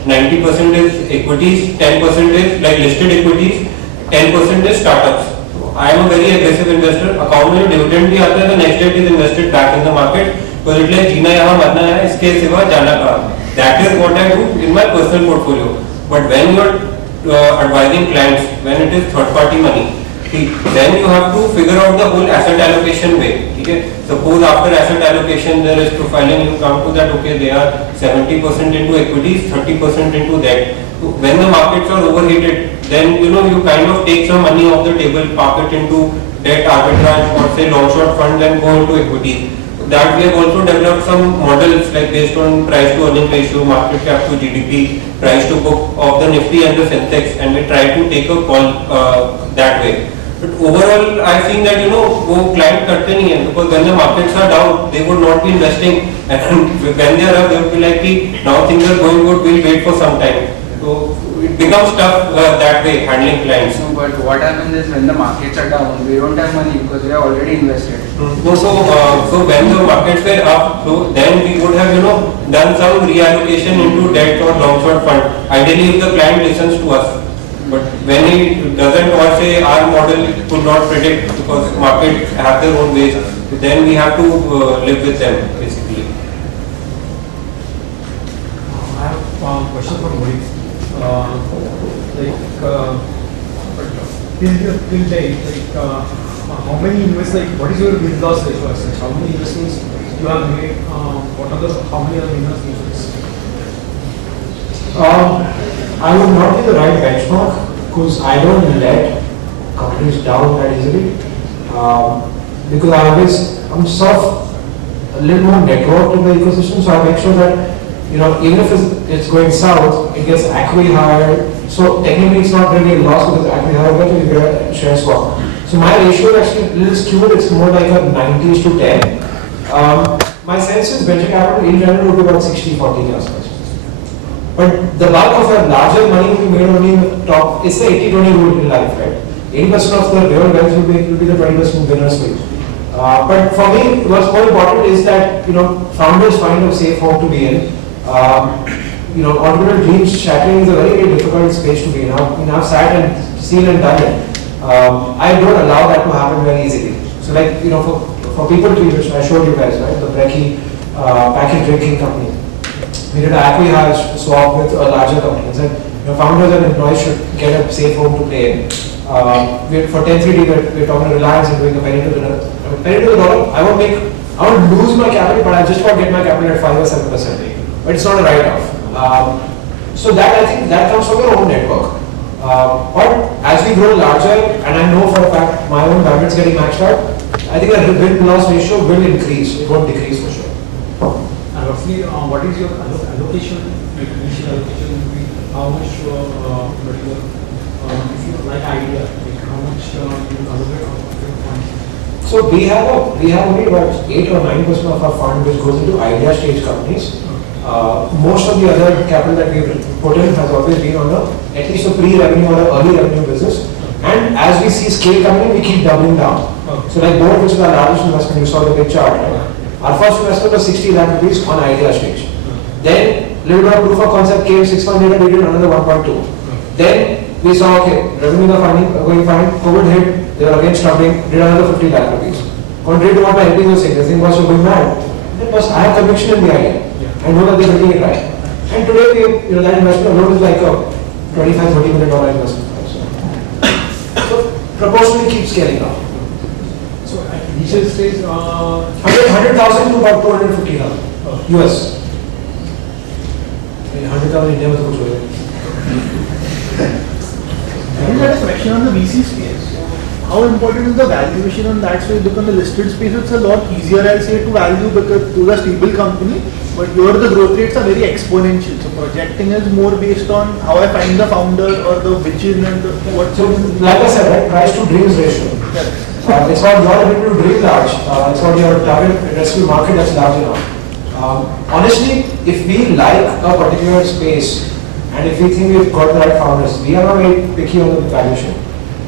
90% is equities, 10% is listed equities, 10% is startups. I am a very aggressive investor. Account में dividend भी आता है, the next day it is invested back in the market. Because it's like जीना यहाँ मरना है, इसके सिवा जाना कहाँ. That is what I do in my personal portfolio. But when you are advising clients, when it is third party money, then you have to figure out the whole asset allocation way. Okay? Suppose after asset allocation there is profiling, you come to that, okay, they are 70% into equities, 30% into debt. So when the markets are overheated, then you kind of take some money off the table, park it into debt arbitrage or say long short funds and go into equities. that we have also developed some models like based on price to earning ratio, market cap to GDP, price to book of the Nifty and the Sensex, and we try to take a call that way. But overall, I've seen that, वो client करते नहीं है, because when the markets are down, they would not be investing, and when they are up, they would be like, now things are going good, we'll wait for some time. So it becomes tough that way, handling clients. No, but what happens is when the markets are down, we don't have money because we are already invested. No, so when the markets were up, so then we would have, done some reallocation into debt or long short fund. Ideally, if the client listens to us. But when he doesn't, or say our model could not predict because markets have their own ways, then we have to live with them basically. I have a question for Mohit. Till date, how many investments, what is your win-loss ratio as such? How many investments you have made? How many are winners losers? I would not be the right benchmark because I don't let companies down that easily. Because I'm sort of a little more networked in the ecosystem, so I make sure that even if it's going south, it gets acqui-hired. So technically it's not really a loss because acqui-hired gets you get a share swap. So my ratio is actually a little skewed, it's more like a 90 to 10. My sense is venture capital in general would be about 60-40 aspects. But the bulk of our larger money will be made only in the top, it's the 80-20 rule in life, right? 80% of the real wealth will be the 20% winners will. But for me, what's more important is that, founders find a safe home to be in. Entrepreneurial dreams shattering is a very, very difficult space to be in. I've sat and seen and done it. I don't allow that to happen very easily. So like, for people to use, I showed you guys, right, the Brekkie packaged drinking company. We did an acqui-hire swap with a larger company and said, founders and employees should get a safe home to play in. For 10-3D, we're talking to Reliance and doing a penny to the dollar. I won't lose my capital, but I just want to get my capital at 5 or 7%. But it's not a write-off. So that, I think, that comes from your own network. But as we grow larger, and I know for a fact my own bandwidth is getting maxed out, I think the win-loss ratio will increase. It won't decrease for sure. And roughly, what is your allocation, like initial allocation will be how much, if you like idea, like how much you allocate of your funds? So we have only about 8 or 9% of our fund which goes into idea stage companies. Most of the other capital that we've put in has always been on at least a pre-revenue or an early revenue business. And as we see scale coming in, we keep doubling down. So like Board, which is our largest investment, you saw the big chart, right? Our first investment was 60 lakh rupees on idea stage. Then little bit of proof of concept came, 6 months later we did another 1.2. Then we saw, okay, revenues are going fine, COVID hit, they were again struggling, did another 50 lakh rupees. Contrary to what my LPs were saying, they think was you're going mad. I have conviction in the idea. I know that they're getting it right. And today, that investment alone is like a $25-30 million investment. So proportionally keep scaling up. So at initial stage, 100,000 to about 250,000 US. 100,000 India was also I just had a question on the VC space. How important is the valuation on that space? Because on the listed space, it's a lot easier, I'll say, to value because those are stable company. But here the growth rates are very exponential. So projecting is more based on how I find the founder or the vision and what. So like I said, right, price to dreams ratio. Yeah. It's not your ability to dream large. It's not your target addressable market that's large enough. Honestly, if we like a particular space and if we think we've got the right founders, we are not very picky on the valuation.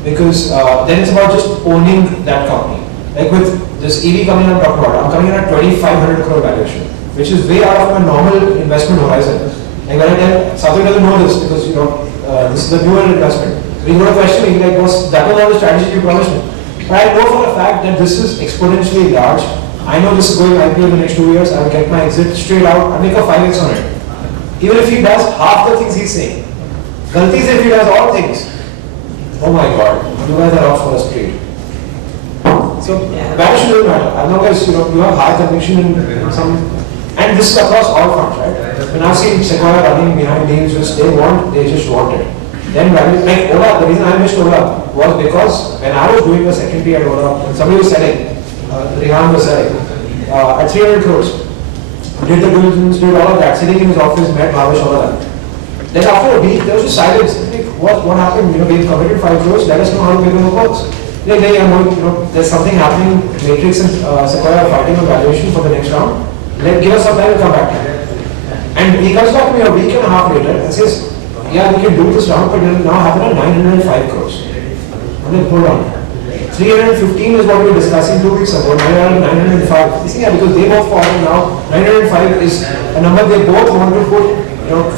Because then it's about just owning that company. Like with this EV coming I'm talking about, I'm coming in at 2,500 crore valuation, which is way out of my normal investment horizon. Like when I tell, Satwik doesn't know this because this is a newer investment. So he's going to question me, like, boss, that was not the strategy you promised me. But I know for a fact that this is exponentially large. I know this is going IPO in the next 2 years. I'll get my exit straight out. I'll make a 5x on it. Even if he does half the things he's saying. Galti is if he does all things. Oh my God, you guys are out for a trade. So valuation doesn't matter. As long as you have high conviction in some, and this is across all funds, right? When I've seen Sequoia running behind deals, they just want it. Then value, like Ola, the reason I missed Ola was because when I was doing a secondary at Ola, when somebody was selling, Rehan was selling, at 300 crores. Did the diligence, did all of that, sitting in his office, met Bhavesh, all of that. Then after a week, there was just silence. Like, what happened? We've committed 5 crores, let us know how the paperwork works. Like, hey, there's something happening, Matrix and Sequoia are fighting on valuation for the next round. Give us some time to come back. And he comes back to me a week and a half later and says, yeah, we can do this round, but it will now happen at 905 crores. I'm like, hold on. 315 is what we were discussing 2 weeks ago, 905. You see, yeah, because they both fallen now. 905 is a number they both want to put,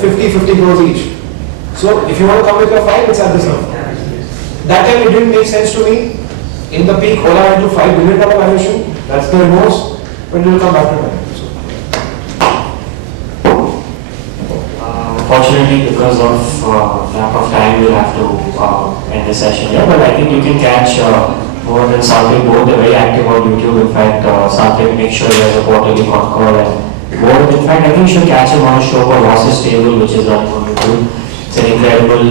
50 crores each. So if you want to come with your 5, it's at this number. That time it didn't make sense to me. In the peak, Ola went to $5 billion valuation. That's the remorse, but it will come back to me. Fortunately, because of lack of time, we'll have to end the session here. But I think you can catch more than Satwik. Both are very active on YouTube. In fact, Satwik makes sure he has a quarterly con call and more. In fact, I think you should catch him on a show called Ross's Table, which is running on YouTube. It's an incredible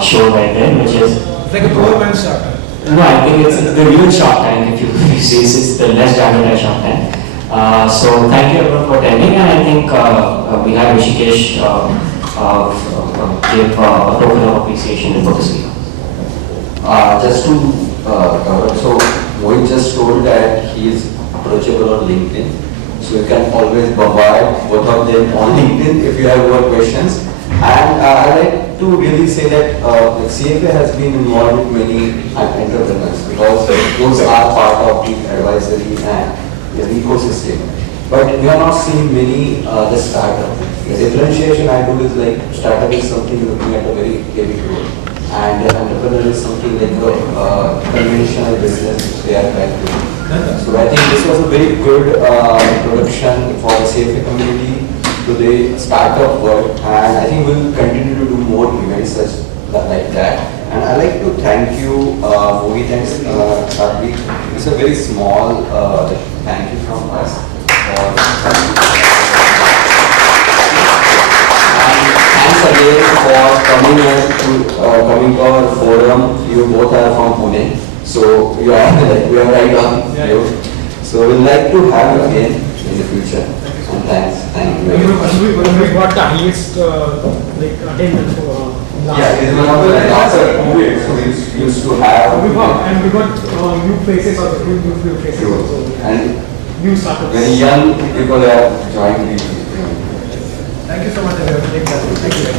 show right there, which is... It's like a poor man's Shark Tank. No, I think it's the real Shark Tank. If you see, it's the less dramatized Shark Tank. So thank you everyone for attending, and I think we have Rishikesh give a token of appreciation before the speaker. Just to cover, so Mohit just told that he is approachable on LinkedIn, so you can always bombard both of them on LinkedIn if you have more questions. And I like to really say that CFA has been involved with many entrepreneurs because those are part of the advisory and the ecosystem. But we are not seeing many the startup. The differentiation I do is like startup is something looking at a very heavy growth, and the entrepreneur is something like a conventional business which they are trying to do. So I think this was a very good introduction for the CFA community to the startup world, and I think we'll continue to do more events such like that. And I'd like to thank you, Mohit and Satwik. It's a very small thank you from us. And thanks again for coming to our forum. You both are from Pune, so we are right on you. So we'd like to have you again in the future. And thank you. We got the highest attendance for Yeah, it's one of the last movies we used to have. we got new faces also, new faces also. And New startups. very young people have joined the. Thank you so much everyone. Thank you.